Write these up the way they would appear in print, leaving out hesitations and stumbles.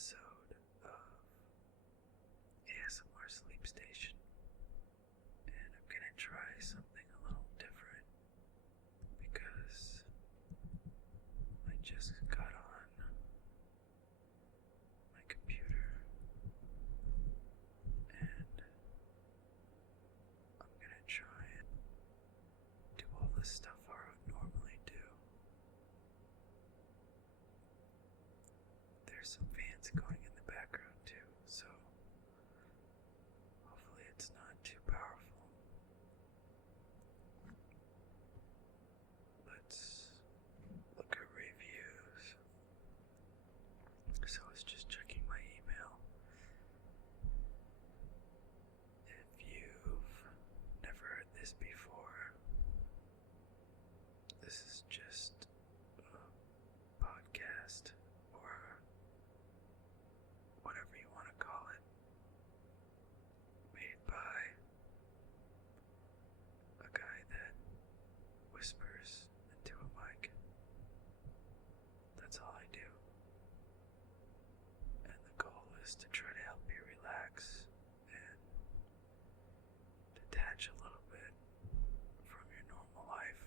episode of ASMR Sleep Station, and I'm gonna try something a little different because I just got on my computer and I'm gonna try and do all the stuff I would normally do. There's some fans going in the background too, so hopefully it's not too powerful. Let's look at reviews. So I was just checking my email. If you've never heard this before, this is just a podcast or whatever you want to call it, made by a guy that whispers into a mic. That's all I do. And the goal is to try to help you relax and detach a little bit from your normal life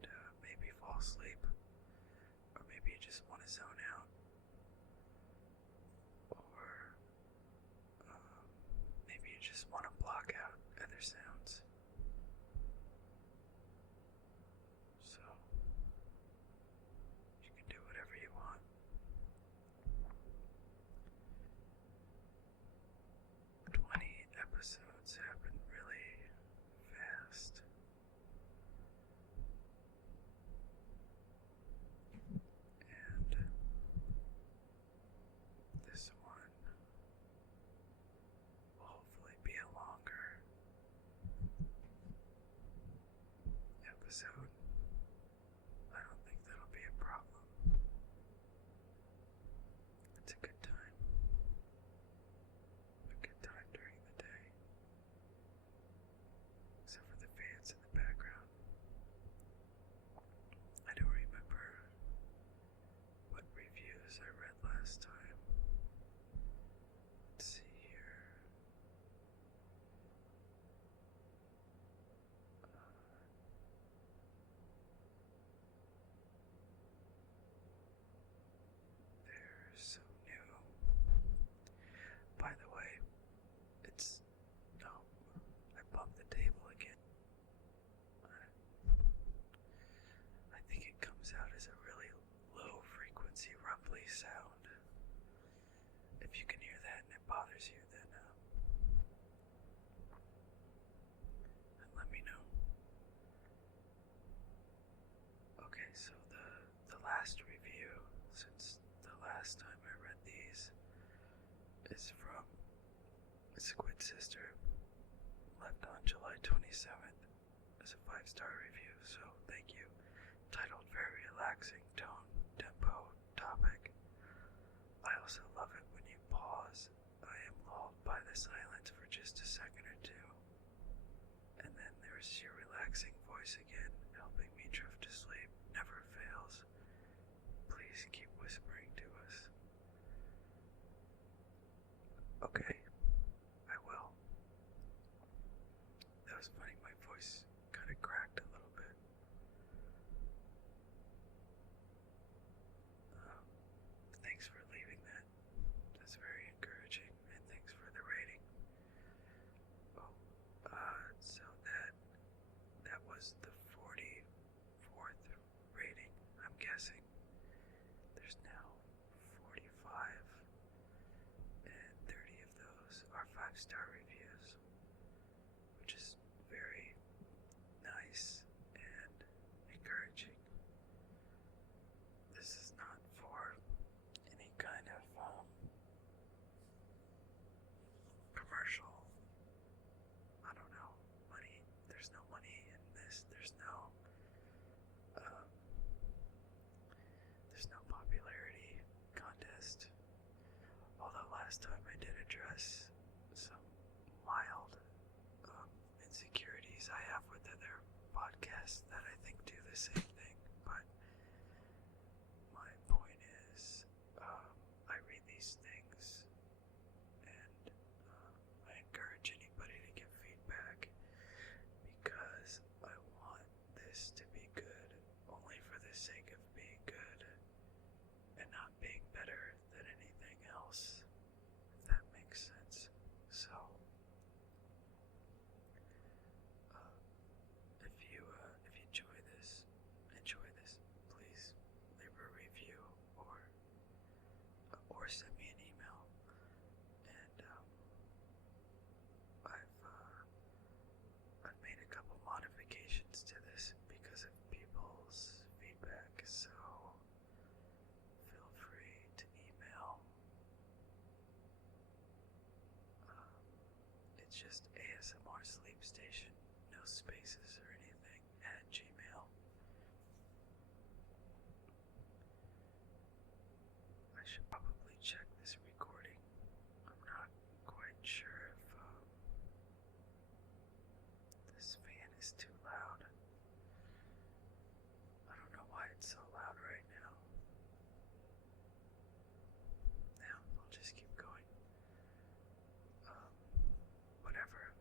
and maybe fall asleep, or maybe you just want to zone out, or maybe you just want to block out other sounds. So you can do whatever you want. 20 episodes happen really fast. And this one will hopefully be a longer episode. I don't think that'll be a problem. It's a good time. A good time during the day. Except for the fans in the background. I don't remember what reviews I read last time. Let's see here. They're so new. By the way, it's... no, I bumped the table again. I think it comes out as a really low frequency rumbly sound. If you can hear that and it bothers you, then let me know. Okay, so the last review, since the last time I read these, is from Squid Sister, left on July 27th. It's a 5-star review, so thank you. Titled Very Relaxing, Tone, Tempo, Topic. I also love it when you pause. I am lulled by the silence for just a second or two. And then there's your relaxing voice again, helping me drift to sleep. Never fails. Please keep whispering to us. Okay, I will. That was funny, my voice kind of cracked a little bit. Thanks for leaving that. That's very encouraging, and thanks for the rating. Oh, so that was the 44th rating, I'm guessing. There's now 45, and 30 of those are 5-star reviews, which is very nice and encouraging. This is not for any kind of commercial, I don't know, money. There's no money in this. There's no popularity contest. Although last time I did address some this to be good only for the sake of being good and not being better than anything else, if that makes sense. So, if you enjoy this, please leave a review or send me an email. And I've made a couple modifications to this because of people's feedback. So feel free to email. It's just ASMR Sleep Station, no spaces or anything, at Gmail. I should probably check this recording. I'm not quite sure if this fan is too loud. I don't know why it's so loud right now. Now, I'll just keep going. Whatever.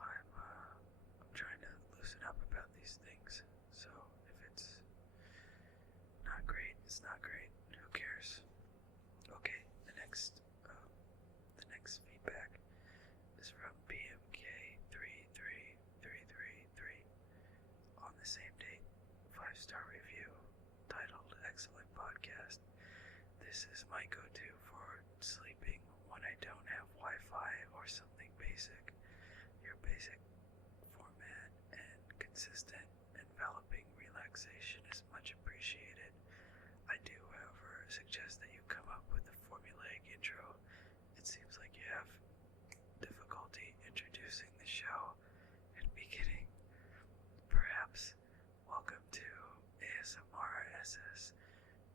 I'm trying to loosen up about these things. So if it's not great, it's not great. Who cares? Okay, the next feedback is from BMK33333 on the same date. 5-star review titled "Excellent Podcast. This is my go-to for sleeping when I don't have Wi-Fi or something basic. Your basic format and consistent, enveloping relaxation is much appreciated. I do, however, suggest that you come up with a formulaic intro. It seems like you have difficulty introducing the show and beginning. Perhaps welcome to ASMR SS.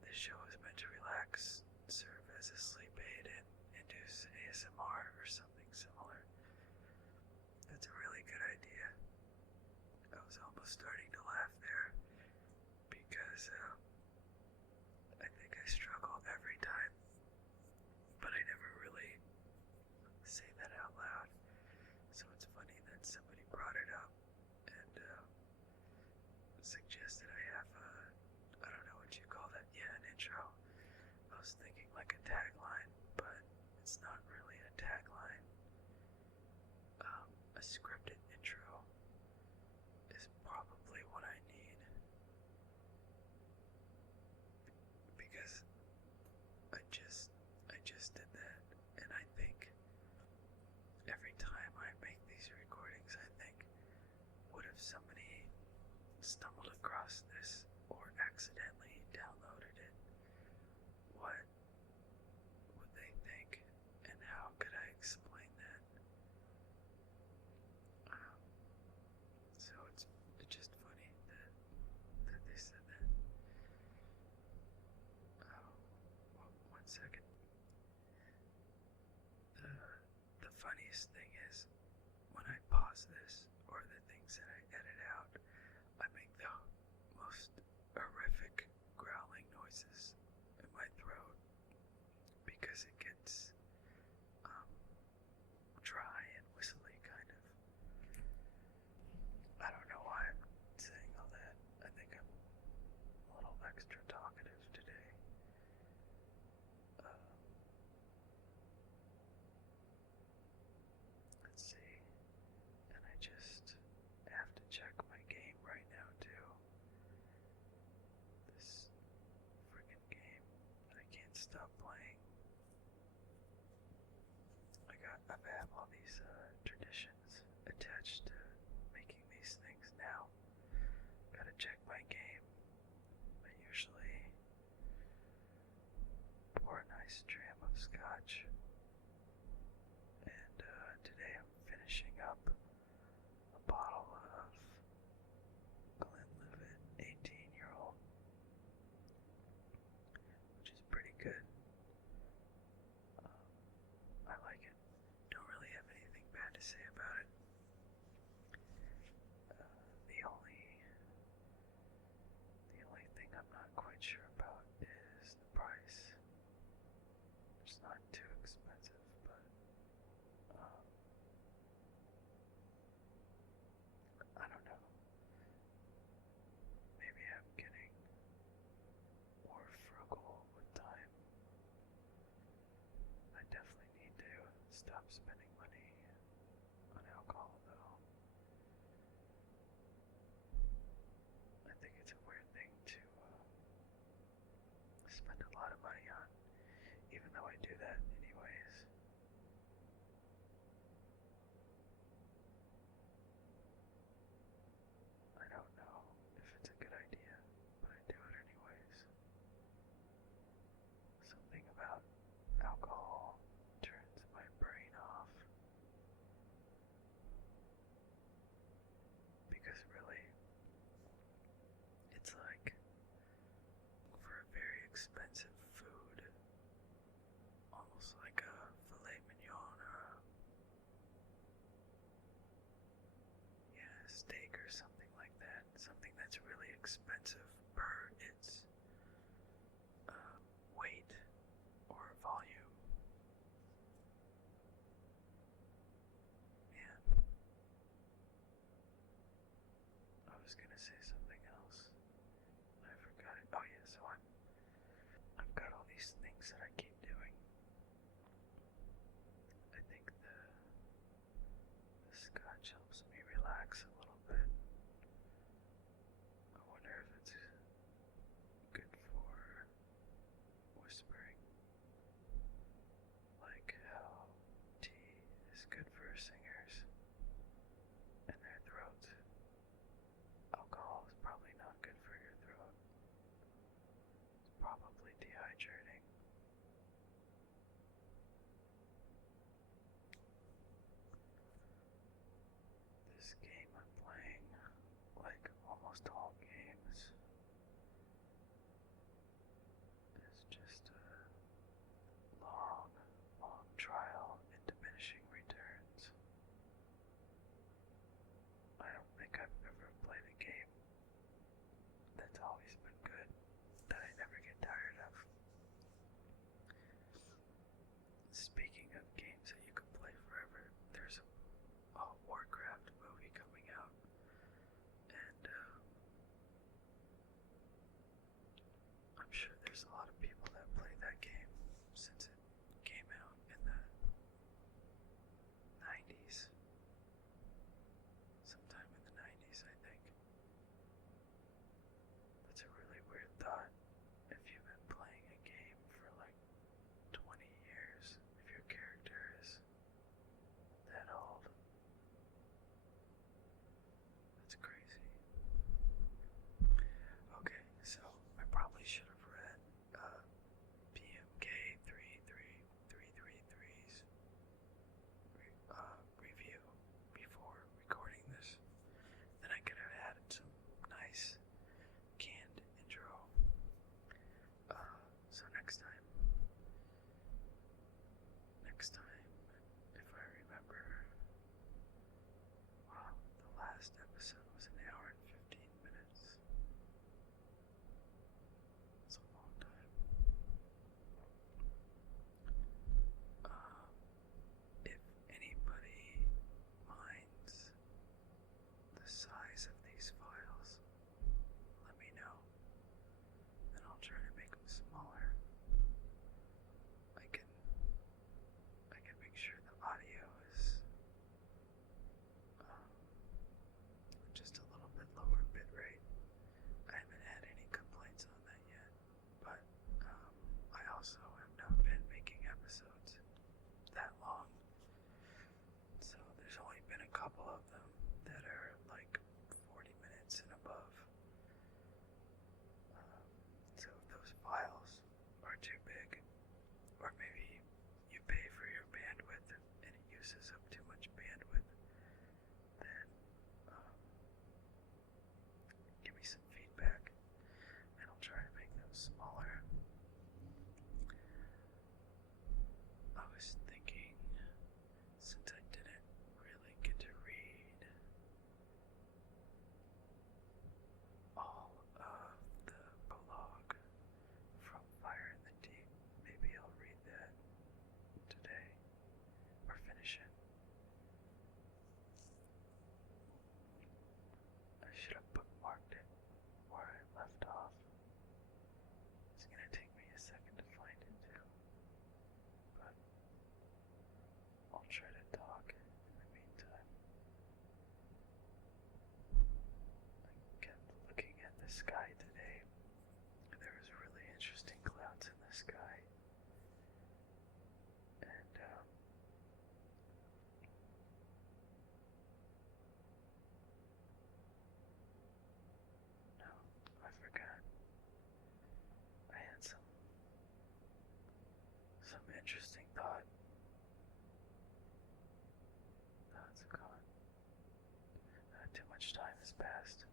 This show is meant to relax, serve as a sleep aid, and induce ASMR or something similar. That's a really good idea. I was almost starting to laugh there because I think I struggle every time, but I never really say that out loud. So it's funny that somebody brought it up and suggested I have I don't know what you call that. Yeah, an intro. I was thinking like a tagline, but it's not really a tagline. A scripted intro is probably what I need, because I just did that, and I think every time I make these recordings, I think, what if somebody stumbled across this or accidentally downloaded it? What would they think, and how could I explain that? So it's just funny that they said that. One second. The funniest thing is, when I pause this, or the things that I edit out, I make the most horrific growling noises in my throat because it gets dry and whistly, kind of. I don't know why I'm saying all that. I think I'm a little extra talkative today. Let's see. And I just have to check my game right now, too. This freaking game that I can't stop playing. I have all these traditions attached to making these things now. Gotta check my game. I usually pour a nice dram of scotch. And today I'm finishing up a bottle of Glenlivet 18-year-old, which is pretty good. I like it. Don't really have anything bad to say about it. The only thing I'm not quite sure about is the price. stop spending money on alcohol, though. I think it's a weird thing to spend a lot of money on, even though I do that anyways. I don't know if it's a good idea, but I do it anyways. Something about alcohol turns my brain off. Because really, it's like for a very expensive food, almost like a filet mignon or a steak or something like that. Something that's really expensive per its weight or volume. Man, I was gonna say something else. I forgot it. Oh yeah, so I've got all these things that I keep doing. I think the scotch helps me relax a little bit. I wonder if it's good for whispering, like how tea is good for singers and their throats. Alcohol is probably not good for your throat. It's probably dehydrating. This game I'm playing, like almost all games, is just a long, long trial in diminishing returns. I don't think I've ever played a game that's always been good, that I never get tired much time has passed.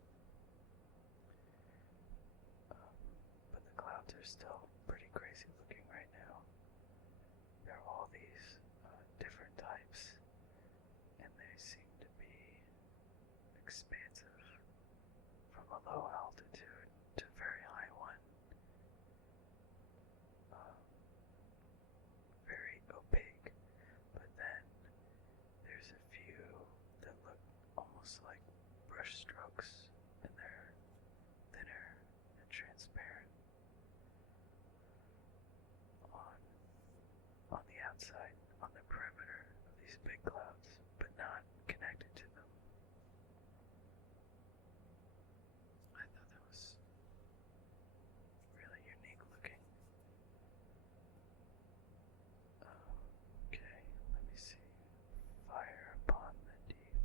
But the clouds are still pretty crazy looking right now. There are all these different types, and they seem to be expansive from a low altitude to a very high one. Very opaque, but then there's a few that look almost like brush strokes, and they're thinner and transparent on the outside, on the perimeter of these big clouds, but not connected to them. I thought that was really unique looking. Okay, let me see. Fire upon the deep.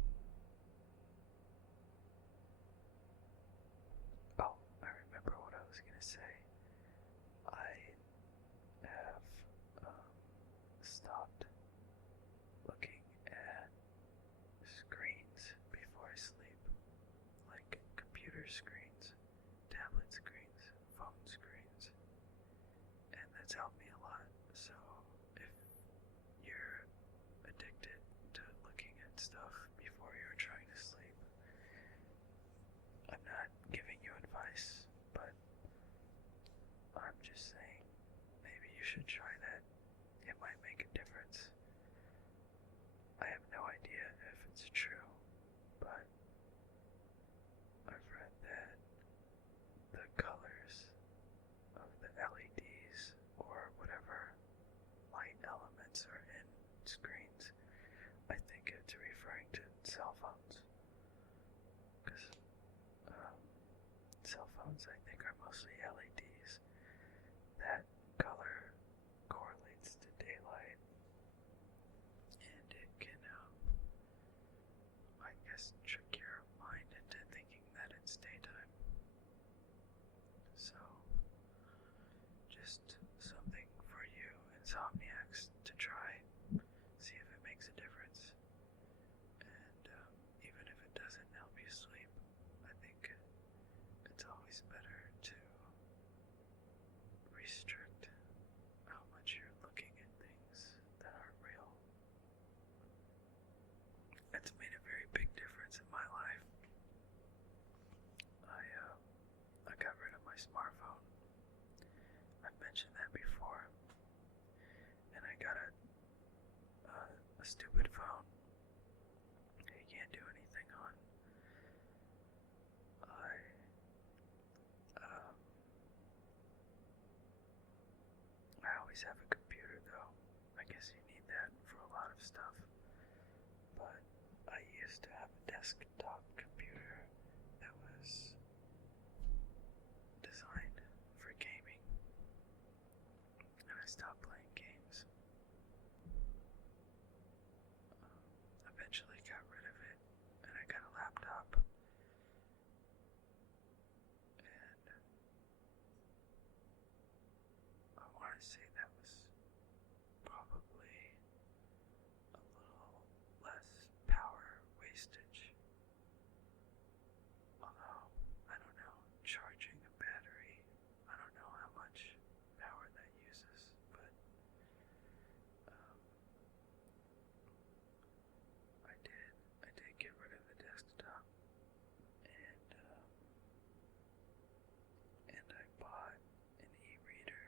Oh, I remember what I was gonna say. I have stopped looking at screens before I sleep, like computer screens, tablet screens, phone screens, and that's helped me a lot. So if you're addicted to looking at stuff before you're trying to sleep, I'm not giving you advice, but I'm just saying maybe you should try that. It might make a difference. I have no idea if it's true, but I've read that the colors of the LEDs or whatever light elements are in screens, I think it's referring to cell phones, because cell phones I think are mostly LEDs. That color correlates to daylight, and it can, I guess, trick your mind into thinking that it's daytime. So, just something for you insomniacs to try, see if it makes a difference. And even if it doesn't help you sleep, I think it's always better to restrict how much you're looking at things that aren't real. It's made a very big difference in my life. I got rid of my smartphone. I've mentioned that before. And I got a stupid phone that you can't do anything on. I always have a computer though. I guess you need that for a lot of stuff. But I used to have a desktop computer that was designed for gaming, and I stopped playing games. Eventually got rid of it, and I got a laptop. And I want to say that was probably a little less power wastage. Although, I don't know, charging a battery, I don't know how much power that uses, but I did get rid of the desktop, and I bought an e-reader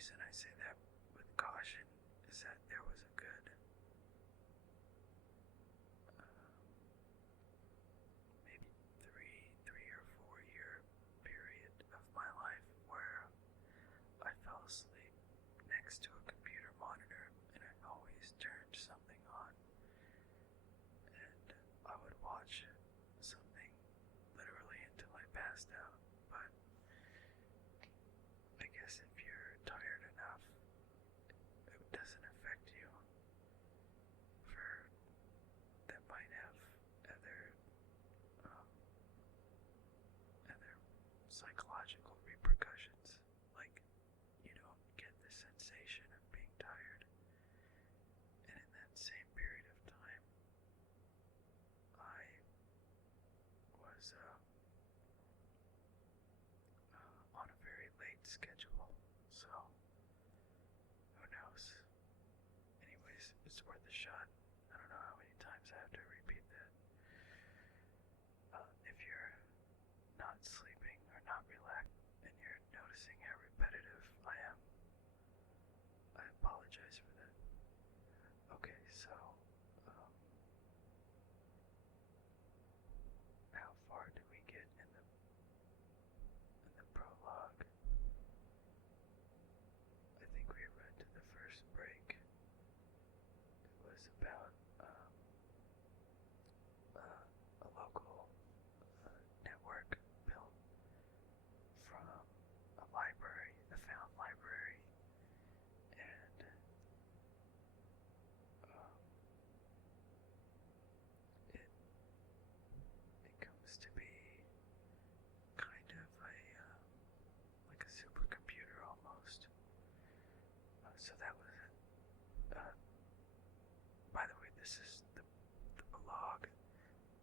reason I say that with caution is that there was a good maybe three or 4 year period of my life where I fell asleep next to a computer monitor and I always turned something on and I would watch something literally until I passed out. But I guess if you're tired enough, it doesn't affect you. For that might have other um, other psychological repercussions, like you don't get the sensation of being tired. And in that same period of time, I was on a very late schedule, so who knows? Anyways, it's worth a shot. I don't know how many times I have to repeat that. If you're not sleeping or not relaxed and you're noticing how repetitive I am, I apologize for that. Okay, so how far do we get in the prologue? I think we read to the first break. It was about a local network built from a library, a found library, and it comes to be kind of like a supercomputer almost. So that was it. By the way, this is the blog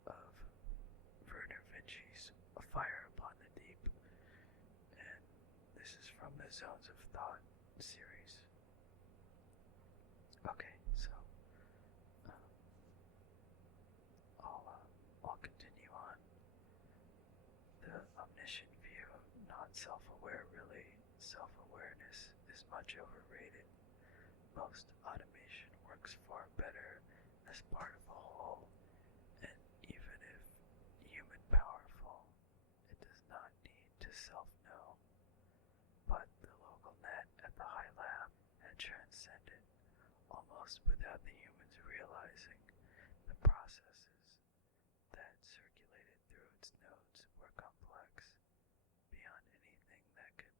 of Werner Vinci's A Fire Upon the Deep, and this is from the Zones of Thought series. Okay, so I'll continue on. The omniscient view, not self-aware really. Self-awareness is much overrated. Most automation works far better as part of a whole, and even if human powerful, it does not need to self-know. But the local net at the High Lab had transcended, almost without the humans realizing, the processes that circulated through its nodes were complex, beyond anything that could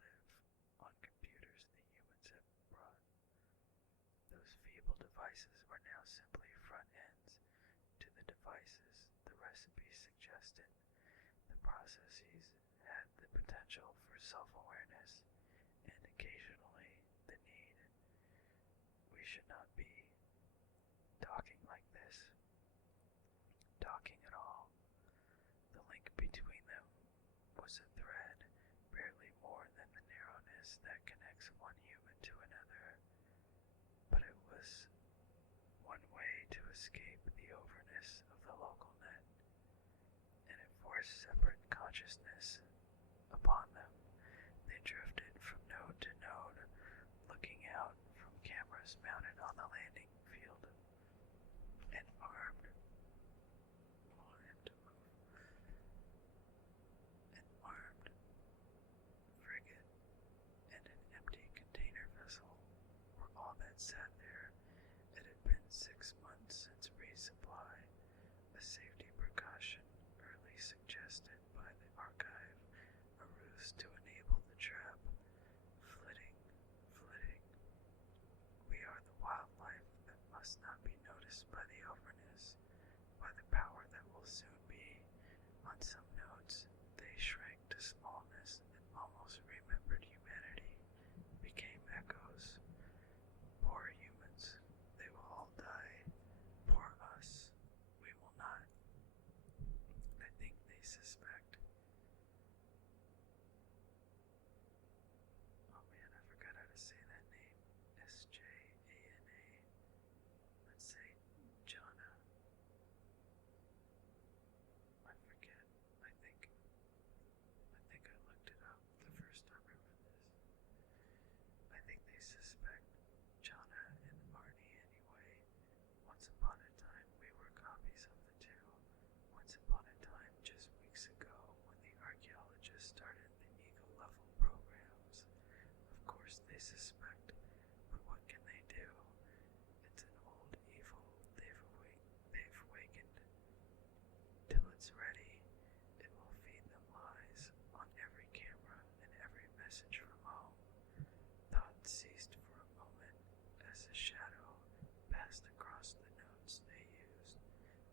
live on computers the humans have brought. Those feeble devices were now simply front ends to the devices the recipes suggested. The processes had the potential for self-awareness and occasionally the need. We should not be talking like this, talking at all. The link between them was a thread, barely more than the narrowness that connects one human to another, but it was one way to escape the overness of the local net, and it forced separate consciousness upon them. They drifted from node to node, looking out from cameras mounted on the landing field. An armed frigate and an empty container vessel were all that sat there. It had been 6 months since resupply, a safety precaution early suggested by the archive, a ruse to enable the trap. Flitting. We are the wildlife that must not be noticed by the overness, by the power that will soon be. On some notes, they shrank to smallness and almost remembered humanity, became echoes. Poor humans, they will all die. Poor us, we will not. I think they suspect. Oh man, I forgot how to say that name. S-J-A-N-A. Let's say Jana. I forget. I think I looked it up the first time I read this. suspect Jonna and Arnie anyway. Once upon a time, we were copies of the two. Once upon a time, just weeks ago, when the archaeologists started the Eagle level programs. Of course they suspect, but what can they do? It's an old evil they've awakened. Till it's ready, it will feed them lies on every camera and every message from home. Thought ceased for a moment as a shadow passed across the notes they used.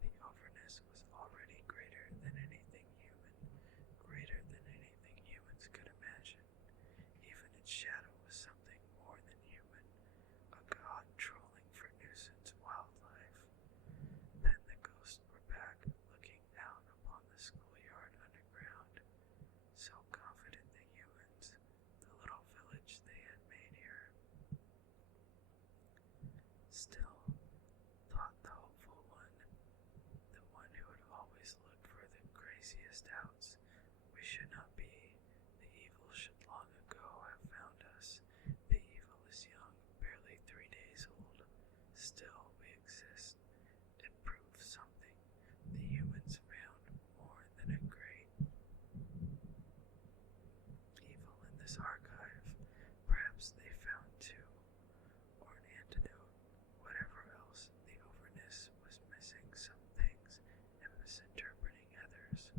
The overness was already greater than anything human, greater than anything humans could imagine. Even its shadow was something more than human, a god trolling for nuisance wildlife. Then the ghosts were back, looking out upon the schoolyard underground, so confident the humans, the little village they had made here. Still, thought the hopeful one, the one who had always looked for the craziest outs, we should not be. The evil should long ago have found us. The evil is young, barely 3 days old. Still, we exist. It proves something. The humans found more than a great evil in this archive. Perhaps they found two, or an antidote. Whatever else, the overness was missing some things and misinterpreting others.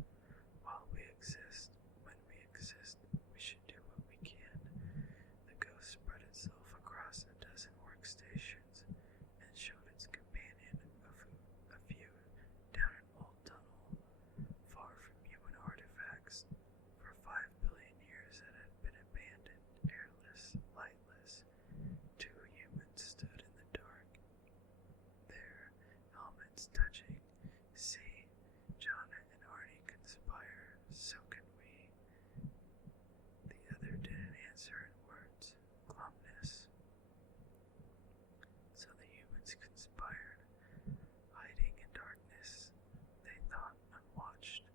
While we exist, when we exist, we should do what we can. The ghost spread itself across a dozen workstations and showed its companion a view down an old tunnel, far from human artifacts. For 5 billion years it had been abandoned, airless, lightless. Two humans stood in the dark, their helmets touching. See, Jonna and Arnie conspire, so can we. The other didn't answer in words. Glumness. So the humans conspired, hiding in darkness, they thought unwatched.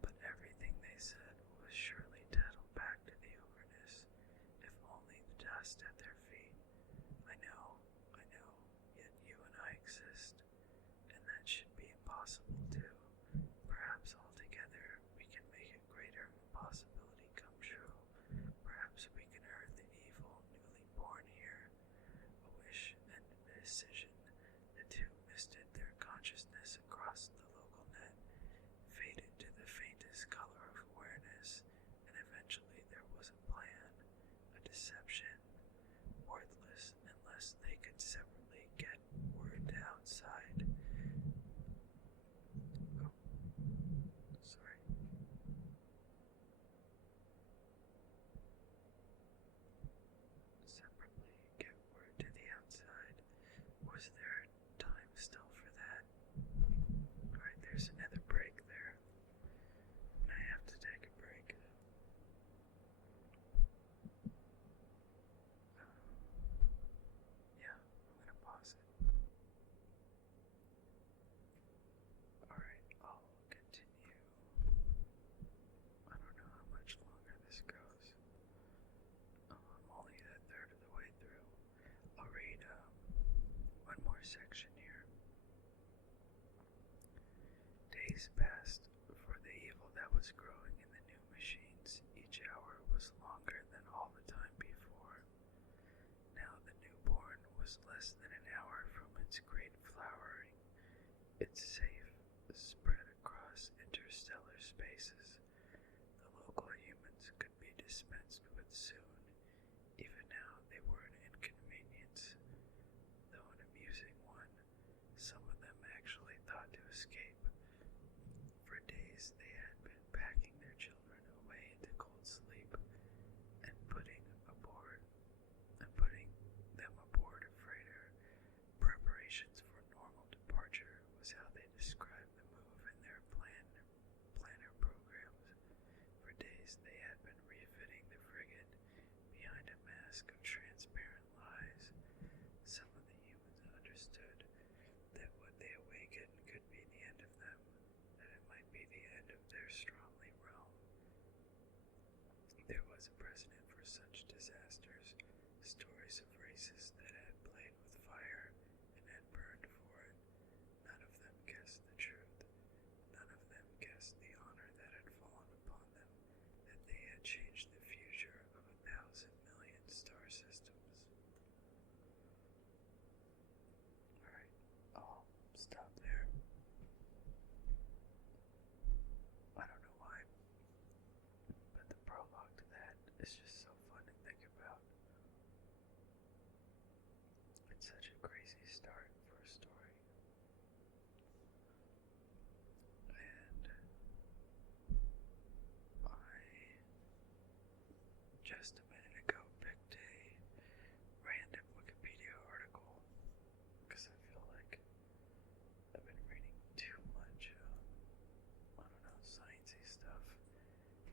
But everything they said was surely tattled back to the overness, if only the dust at their feet. I know, yet you and I exist, and that should be impossible too. Perhaps altogether we can make a greater impossibility come true. Perhaps we can hurt the evil newly born here. A wish and a decision. The two misted their consciousness across the local net, faded to the faintest color of awareness, and eventually there was a plan, a deception, worthless unless they could separately get word outside. Oh, sorry. Separately get word to the outside. Was there time still for that? Alright, there's another break there. I have to take a break. Yeah, I'm gonna pause it. Alright, I'll continue. I don't know how much longer this goes. I'm only a third of the way through. I'll read one more section here. Days passed for the evil that was growing in the new machines. Each hour was longer than all the time before. Now the newborn was less than an hour from its great flowering. It's safe, spread across interstellar spaces. The local humans could be dispensed with soon. Even now they were an inconvenience, though an amusing one. Some of them actually thought to escape. For days they had been packing their children away into cold sleep and putting them aboard a freighter. Preparations for normal departure was how they described the move in their planner programs. For days they had been refitting the frigate behind a mask of transparent lies. Some of the humans understood that what they awakened could be the end of them, that it might be the end of their Stromley realm. There was a precedent for such disasters. stories of races that had played with fire and had burned for it. None of them guessed the truth. None of them guessed the honor that had fallen upon them, that they had changed the future of 1,000,000,000 star systems. Alright, I'll stop there. I don't know why, but the prologue to that is just so fun to think about. It's such a crazy start for a story. And I just a minute ago picked a random Wikipedia article because I feel like I've been reading too much, I don't know, sciencey stuff,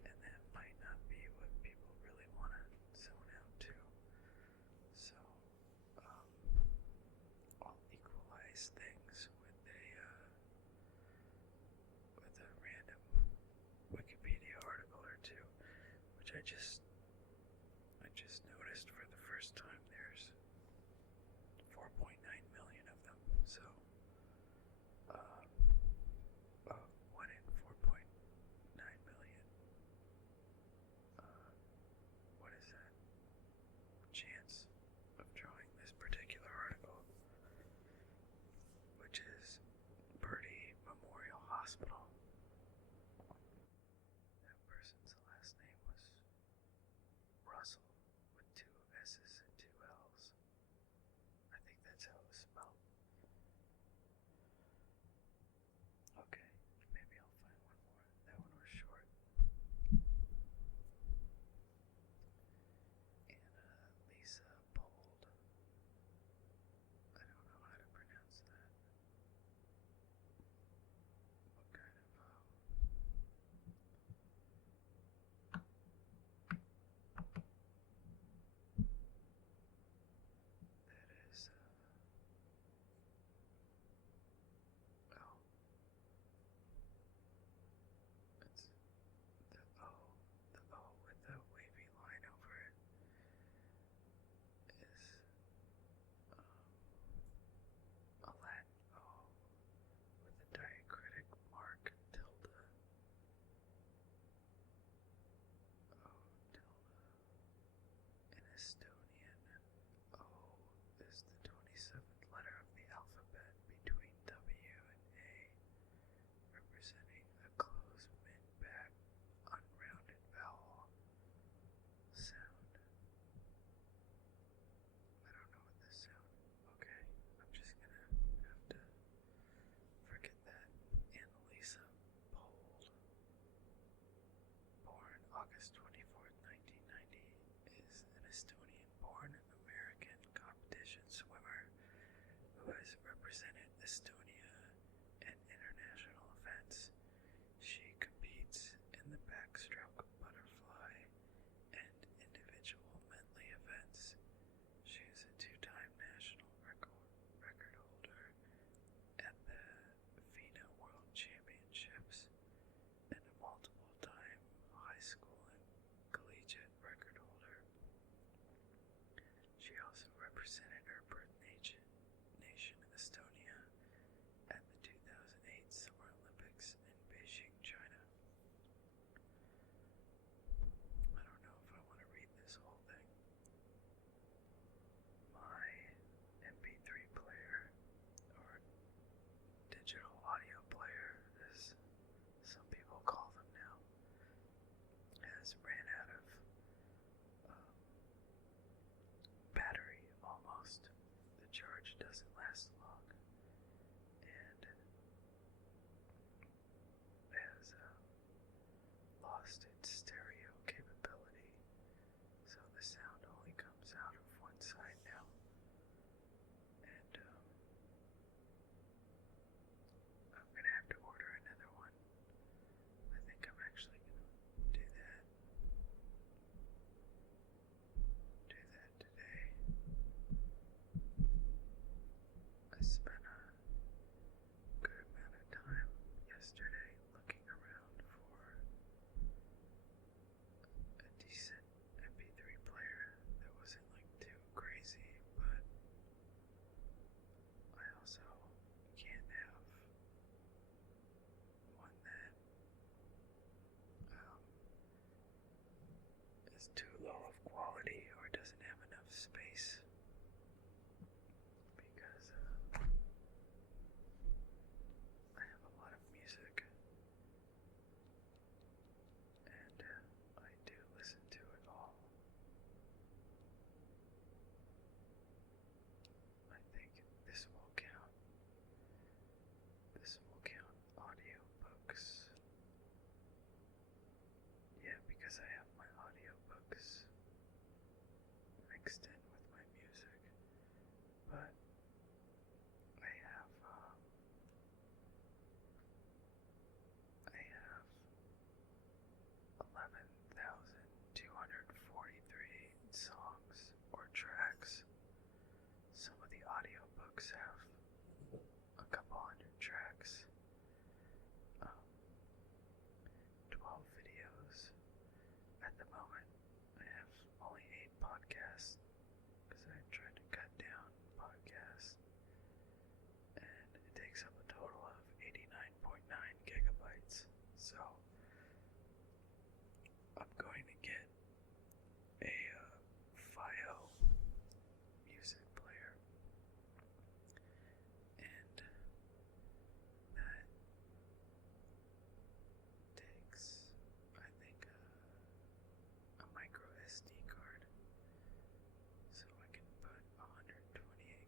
and that might not be what people really want to zone out to. So, I'll equalize things with a random Wikipedia article or two, which I just noticed for the first time there's 4.9 million of them. So, 1 in 4.9 million. What is that chance of drawing this particular article, which is Purdy Memorial Hospital. That person's last name was Russell with 2 S's and 2 L's. I think that's how it was spelled. Okay, maybe I'll find one more. That one was short. Anna Lisa Bold. I don't know how to pronounce that. What kind of that is oh, it's the O with the wavy line over it is a Latin O with a diacritic mark tilde. In Estonian, O is the 27th letter of the alphabet between W and A, representing a closed mid-back unrounded vowel sound. I don't know what this sound. Okay, I'm just gonna have to forget that. Annalisa Bold, born August 24th, 1990, is an Estonian-born American competition swimmer who has represented Estonia at international events. She competes in the backstroke butterfly and individual medley events. She is a 2-time national record holder at the FINA World Championships and a multiple-time high school and collegiate record holder. She also represented her birth nation, Estonia, books have a couple hundred tracks, 12 videos. At the moment, I have only 8 podcasts because I tried to cut down podcasts, and it takes up a total of 89.9 gigabytes. So I'm going to get a FiO music player, and that takes, I think, a micro SD card, so I can put 128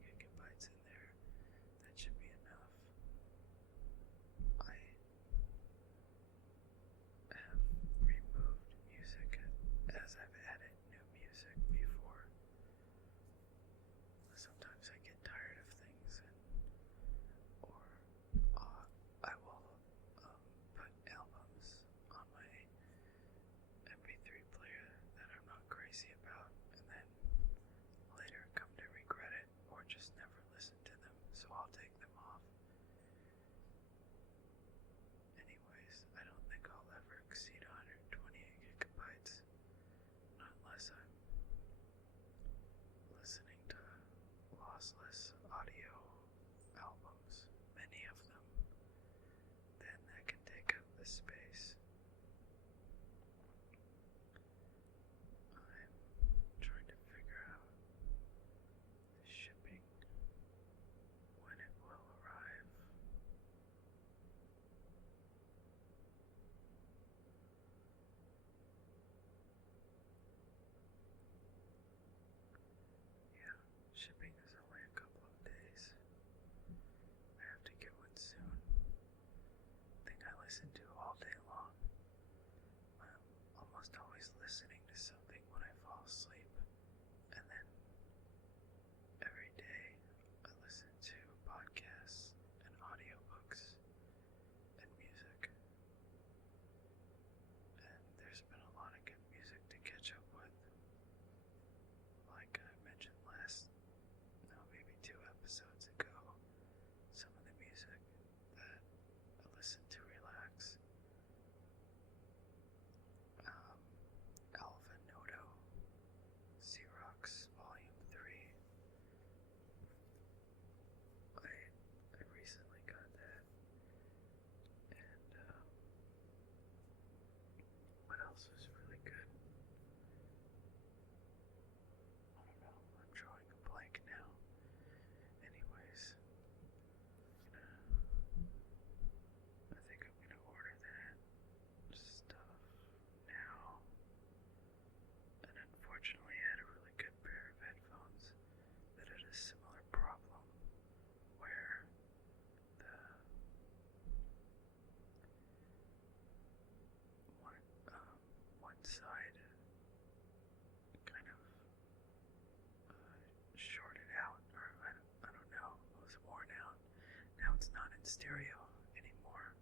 gigabytes in there. That should be enough. I have removed music as I've added new music before. Sometimes I get tired of things, or I will put albums on my MP3 player that I'm not crazy about, and then later come to regret it or just never listen to them, so I'll take them off. Anyways, I don't think I'll ever exceed 128 gigabytes, not unless I'm listening to lossless audio albums, many of them. Then that can take up the space. I'm trying to figure out the shipping, when it will arrive. Yeah, shipping is only a couple of days. I have to get one soon. Thing I listen to all day long. I'm almost always listening to something when I fall asleep, and then every day I listen to podcasts and audiobooks and music. And there's been a lot of good music to catch up with. Like I mentioned maybe 2 episodes ago, some of the music that I listen to relax. Alpha Noto, Xerox Volume 3. I recently got that. And what else was really good? I don't know, I'm drawing a blank now. Anyways, I think I'm gonna order that stuff now. And unfortunately, I had a really good pair of headphones that had a similar problem where the one side kind of shorted out, or I don't know, it was worn out. Now it's not in stereo anymore.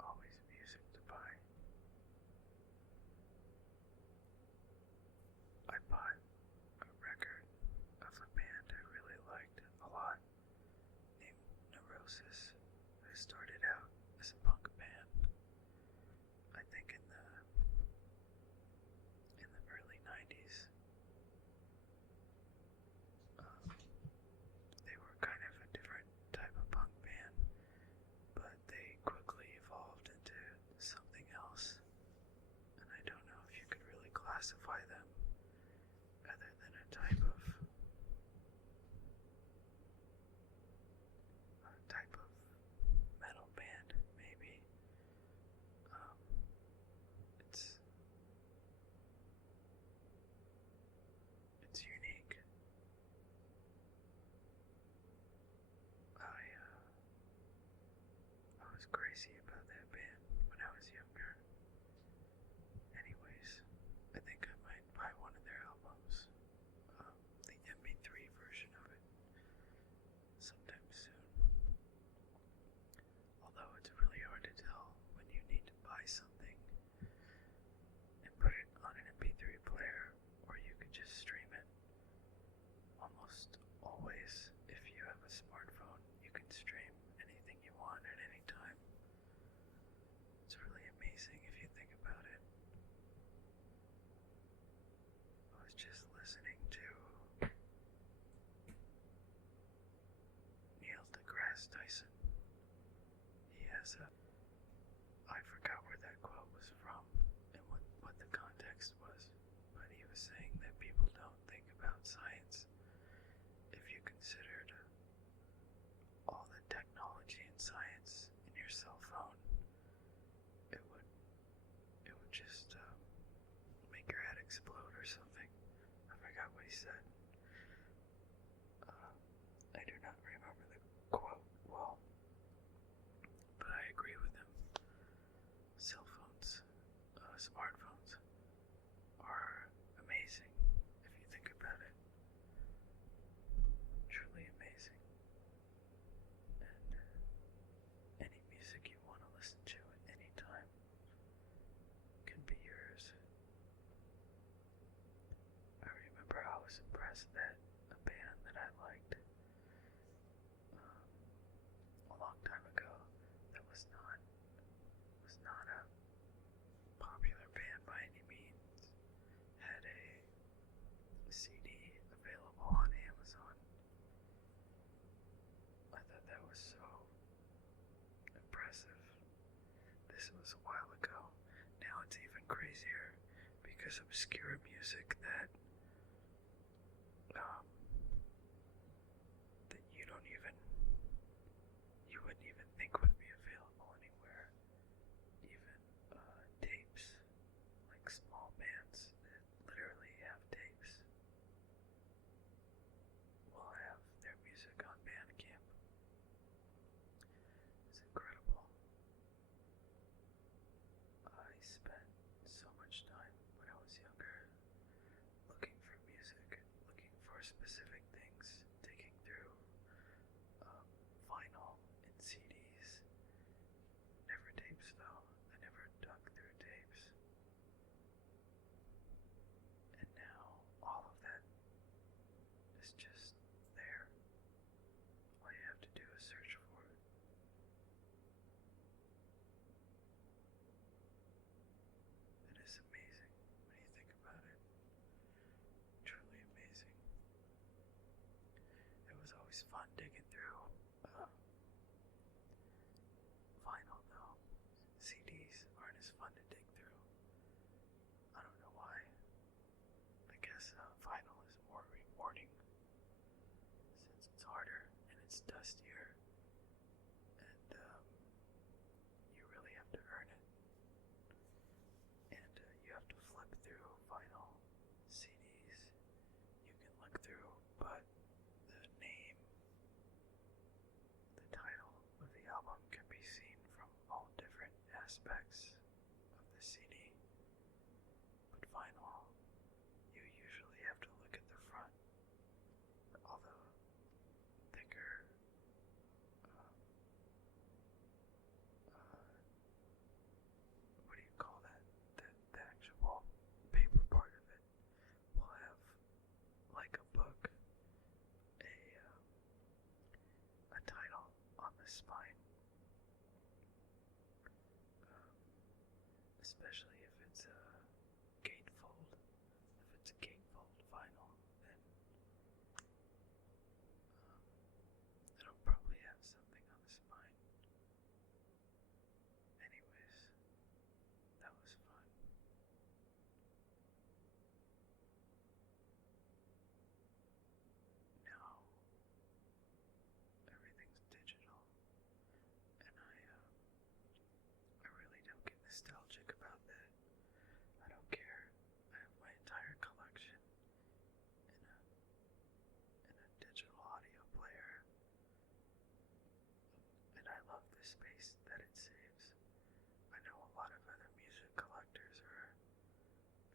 Always music to buy. I bought a record of a band I really liked a lot named Neurosis, who started out as a punk band, I think in the early 90s. They were kind of a different type of punk band, but they quickly evolved into something else, and I don't know if you could really classify them other than a type of metal band, maybe. It's unique. I was crazy about that band when I was younger. Anyways, I think I might buy one of their albums, the MP3 version of it, sometime soon. Although it's really hard to tell when you deGrasse Tyson. He has a, I forgot where that quote was from and what the context was, but he was saying that people don't think about science. If you considered all the technology and science in your cell phone, it would just make your head explode or something. I forgot what he said. I do not remember the quote well, but I agree with him. Cell phones, smartphones are amazing if you think about it. Truly amazing. And any music you want to listen to at any time can be yours. I remember I was impressed that a band that I liked a long time ago that was not a popular band by any means had a CD available on Amazon. I thought that was so impressive. This was a while ago. Now it's even crazier because obscure music that you wouldn't even think would be available anywhere. Even tapes, like small bands that literally have tapes, will have their music on Bandcamp. It's incredible. I spent so much time when I was younger looking for music, looking for specific things, digging through vinyl and CDs. Never tapes though. I never dug through tapes. And now all of that is just there. All you have to do is search for it. It is amazing when you think about it. Truly amazing. It was always fun digging through vinyl though. CDs aren't as fun to dig through. I don't know why. I guess vinyl is more rewarding since it's harder and it's dustier and you really have to earn it. And you have to flip through vinyl. CDs you can look through, but the name, the title of the album can be seen from all different aspects of the CD. But vinyl, you usually have to look at the front, although thicker, what do you call that? The actual paper part of it will have, like a book, a title on the spine. Especially if it's a gatefold. If it's a gatefold vinyl, then it'll probably have something on the spine. Anyways, that was fun. Now, everything's digital, and I really don't get nostalgic about that. I don't care. I have my entire collection in a digital audio player, and I love the space that it saves. I know a lot of other music collectors are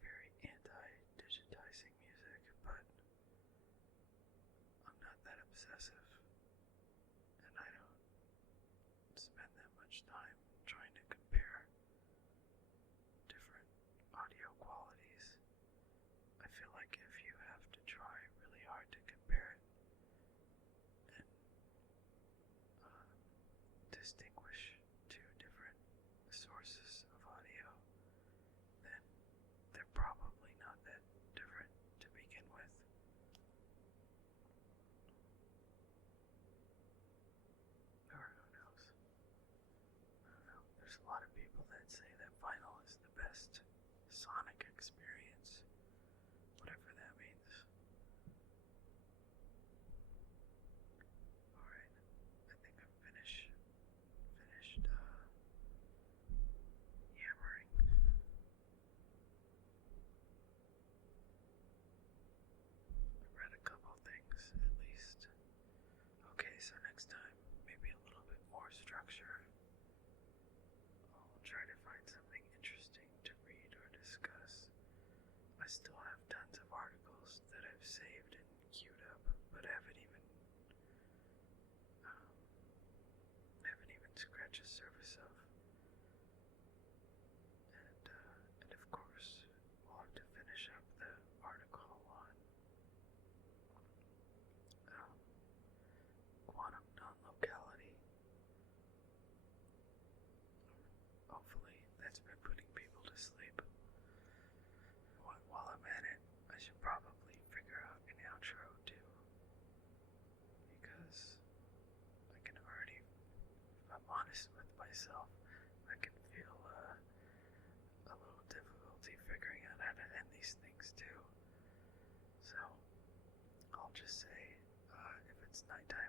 very anti-digitizing music, but I'm not that obsessive, and I don't spend that much time trying to compare different audio qualities. I feel like if you have to try really hard to compare it and distinguish two different sources of audio, then they're probably not that different to begin with. sonic experience, whatever that means. Alright, I think I'm finished hammering. I read a couple things at least. Okay, so next time, maybe a little bit more structure. I'll try to find something interesting to read or discuss. I still have tons of articles that I've saved and queued up, but haven't even scratched the surface of. And of course, we'll have to finish up the article on quantum non-locality. Hopefully, that's been putting people to sleep. While I'm at it, I should probably figure out an outro too, because I can already, if I'm honest with myself, I can feel a little difficulty figuring out how to end these things too. So, I'll just say, if it's nighttime